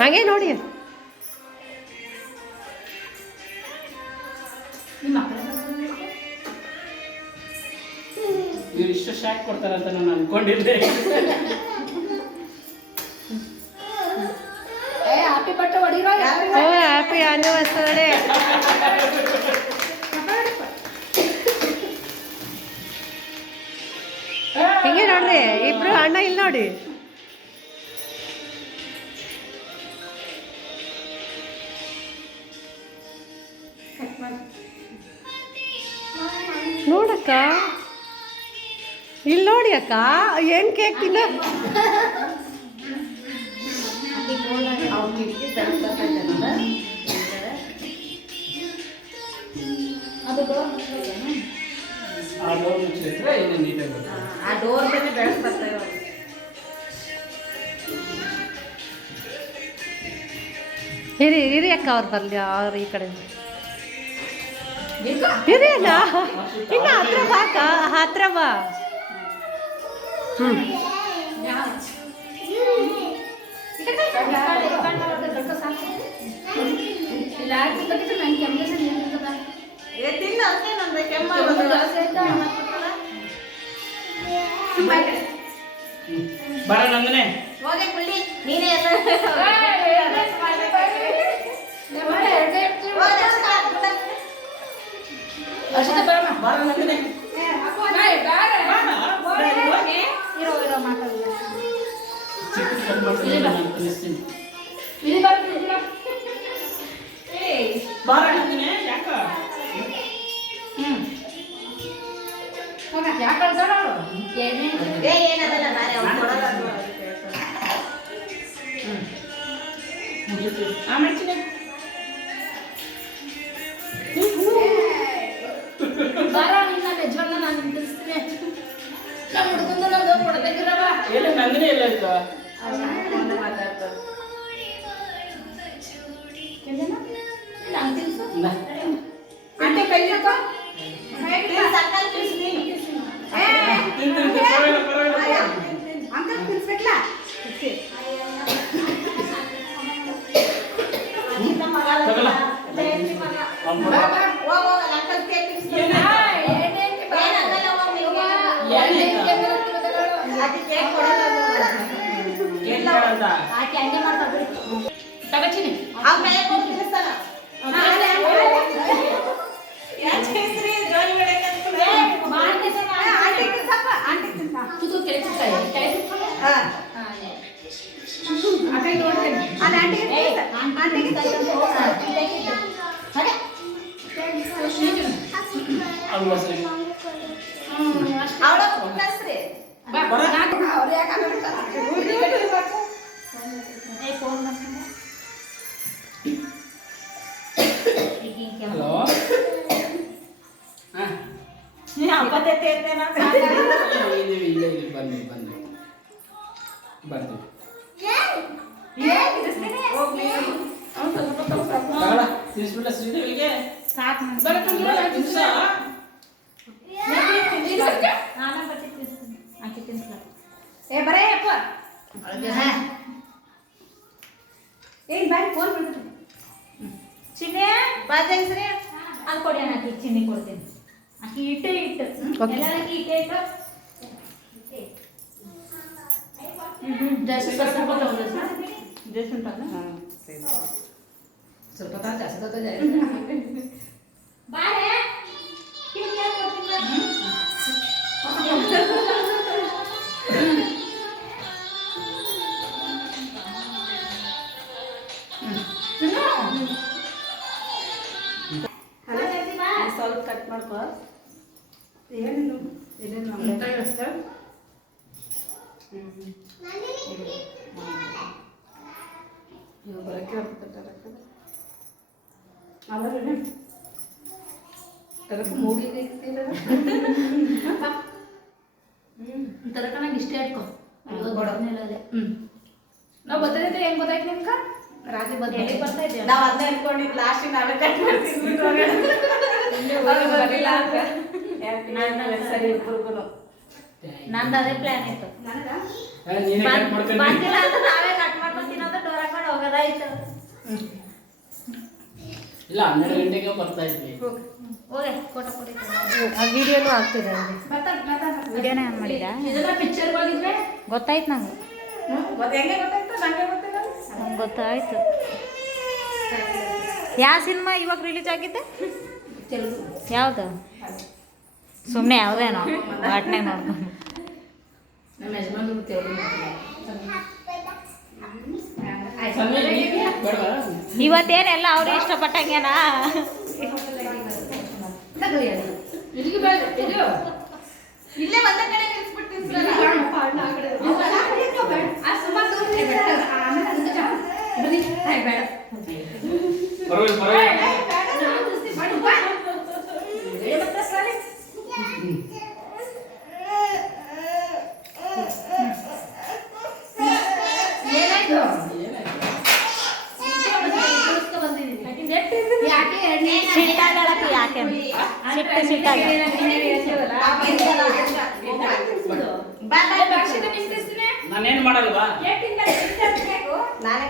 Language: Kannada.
ಹಾಗೆ ನೋಡಿ ಇಷ್ಟು ಶಾಕ್ ಕೊಡ್ತಾರಂತ ನಾನು ಅನ್ಕೊಂಡಿದ್ದೆ. Happy anniversary. ಹಿಂಗೆ ನೋಡ್ರಿ ಇಬ್ರು ಅಣ್ಣ ಇಲ್ಲಿ ನೋಡಿ. ನೋಡಕ್ಕ ಇಲ್ಲಿ ನೋಡಿ ಅಕ್ಕ ಏನು ಕೇಕ್ ತಿನ್ನ. ಇರಿ ಇರಿ ಅಕ್ಕ ಅವ್ರು ಬರಲಿ ಅವ್ರು ಈ ಕಡೆ ಇರಿ ಅಣ್ಣ ಇನ್ನು ಹತ್ರ ಬಾ ಅಕ್ಕ ಹತ್ರ ಬಾ. ಬರ ನಂದನೆ ನೀನೇ ಬರ ನಂದನೆ ನಂದಿನಿ ಎಲ್ಲ ಆಯ್ತು ಹಲೋ ಬನ್ನಿ ಬನ್ನಿ ಬರ್ತೀವಿ. ತಿನ್ಸ್ಬಿಟ್ಟ ಶ್ರೀದೇವಿಗೆ ಚಿನ್ನೆ ಬಾಜಾಯಿಸ್ರಿ ಅಲ್ಲಿ ಕೊಡಿ ಅಣ್ಣ ಆಕಿ ಚಿನ್ನಿ ಕೊಡ್ತೀನಿ. ಆಕಿ ಇಟ್ಟು ಎಲ್ಲಾಕಿ ಇಟ್ಟು ಸ್ವಲ್ಪ ಜಾಸ್ತಿ ಬಾರೆ ಸ್ವಲ್ಪ ಕಟ್ ಮಾಡ್ಕೊ. ಏನೇನು ಬರಕ್ಕೆ ಅವರೇ ತರಕ ಮೂಡಿದೆ ತರಕನಾಗ ಇಷ್ಟೇ ಇಟ್ಕೊ. ನಾವು ಬರ್ತೈತೆ ಹೆಂಗ್ ಗೊತ್ತಾಯ್ತು ನಿಮ್ಗೆ ರಾತ್ರಿ ಬರ್ತಾ ಇದ್ದೇವೆ ನಾವು ಅದನ್ನ ಅನ್ಕೊಂಡಿದ್ದು ಲಾಸ್ಟ್ ನಾವೇ ಕಟ್ ಮಾಡ್ತೀವಿ. ಬರಲಿಲ್ಲ ಅಂತ ಹ್ಯಾಪಿ ಆನಿವರ್ಸರಿ ಇಬ್ಬರಿಗೂ. ನಂದು ಅದೇ ಪ್ಲಾನ್ ಇತ್ತು. ನನಗ ನೀನೇ ಕಟ್ ಮಾಡ್ಕೊಂಡು ಬಂದಿಲ್ಲ ಅಂತ ನಾವೇ ಕಟ್ ಮಾಡ್ಕೊಂಡು ತಿನ್ನೋದು ಡೋರ್ ಹಾಕೊಂಡು ಹೋಗೋದಾಯ್ತು. ಇಲ್ಲ 12 ಗಂಟೆಗೆ ಬರ್ತಾ ಇದ್ವಿ. ಹೋಗಿ ಫೋಟೋ ಕೊಡಿ. ವಿಡಿಯೋನು ಆಗ್ತಿದೆ ಮಾತಾಡ ವಿಡಿಯೋನೇ ಆನ್ ಮಾಡಿದ ಇದೆಲ್ಲ ಪಿಕ್ಚರ್ಗಳಿದ್ರೆ ಗೊತ್ತಾಯ್ತು ನಂಗೆ ಹೆಂಗೆ ಗೊತ್ತಾಯ್ತು ನಂಗೆ ಗೊತ್ತಿಲ್ಲ. ನಂಗೆ ಗೊತ್ತಾಯ್ತು. ಯಾವ ಸಿನಿಮಾ ಇವಾಗ ರಿಲೀಸ್ ಆಗಿದ್ದೆ? ತೆಲುಗು ಯಾವುದು? ಸುಮ್ಮನೆ ಯಾವುದೇನೋ ವಾಟ್ನಾಗ ನೋಡ್ಕೊಂಡು ನಮ್ಮ ಯಜಮಾನ್ರು ತೆಲುಗು ಬೇಡವಾ? ಇವತ್ತೇನೆಲ್ಲ ಅವ್ರು ಇಷ್ಟಪಟ್ಟಂಗೆನಾ? ಇಲ್ಲಿಗೆ ಬೇಡ ಇದು ಇಲ್ಲೇ ಒಂದೇ ಕಡೆ ನಿಲ್ಸ್ಬಿಡ್ತೀನಿ ಸುಮಾರು ದೂರ ಬೇಡ ಆಮೇಲೆ ಅದಕ್ಕೆ ಬನ್ನಿ ಬೇಡ ಪರವಾಗಿಲ್ಲ ಸಿಟ್ಟಾಗಲಕ್ಕೆ ಯಾಕೆ ಸಿಟ್ಟಾಗ ನಾನೇನು ಮಾಡಲ್ವಾ? ನಾನೇ